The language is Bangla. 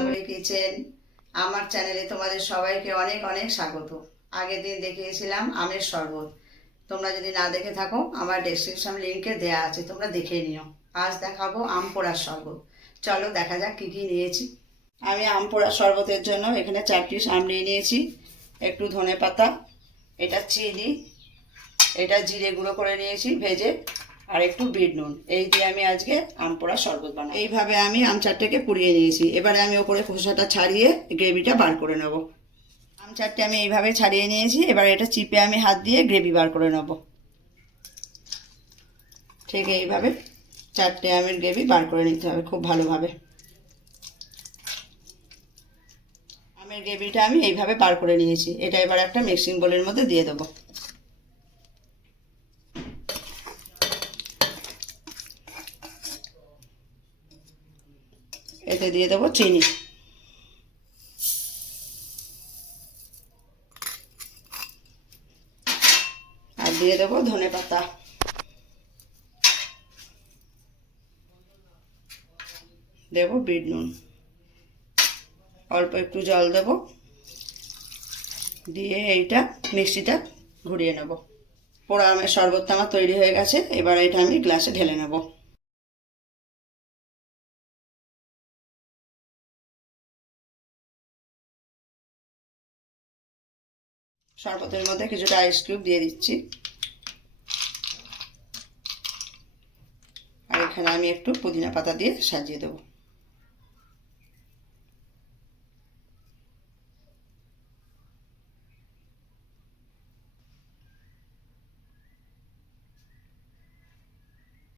বাঙালি কিচেন আমার চ্যানেলে তোমাদের সবাইকে অনেক অনেক স্বাগত। আগের দিন দেখিয়েছিলাম আমের শরবত। তোমরা যদি না দেখে থাকো আমার ডেসক্রিপশন লিংকে দেয়া আছে, তোমরা দেখে নিও। আজ দেখাবো আম পোড়ার শরবত। চলো দেখা যাক কী কী নিয়েছি। আমি আম পোড়ার শরবতের জন্য এখানে 4 পিস আম নিয়ে নিয়েছি, একটু ধনেপাতা, এটা চিনি, এটা জিরে গুঁড়ো করে নিয়েছি ভেজে, আর একটু বিট নুন। এই দিয়ে আমি আজকে আম পোড়া শরবত বানাবো। এইভাবে আমি আম চারটাকে পুড়িয়ে নিয়েছি। এবারে আমি ওপরে খোসাটা ছাড়িয়ে গ্রেভিটা বার করে নেব। আম চারটে আমি এইভাবে ছাড়িয়ে নিয়েছি। এবার এটা চিপে আমি হাত দিয়ে গ্রেভি বার করে নেব। ঠিক এইভাবে 4টে আমের গ্রেভি বার করে নিতে হবে খুব ভালোভাবে। আমের গ্রেভিটা আমি এইভাবে বার করে নিয়েছি। এটা এবার একটা মিক্সিং বোলের মধ্যে দিয়ে দেবো। এতে দিয়ে দেবো চিনি, আর দিয়ে দেবো ধনেপাতা, দেবো বিট নুন, অল্প একটু জল দেব, দিয়ে এইটা মিক্সিটা ঘুরিয়ে নেব। পোড়া আমের শরবতটা আমার তৈরি হয়ে গেছে। এবার এটা আমি গ্লাসে ঢেলে নেব। শরবতের মধ্যে কিছুটা আইস কিউব দিয়ে দিচ্ছি, আর এখানে আমি একটু পুদিনা পাতা দিয়ে সাজিয়ে দেবো।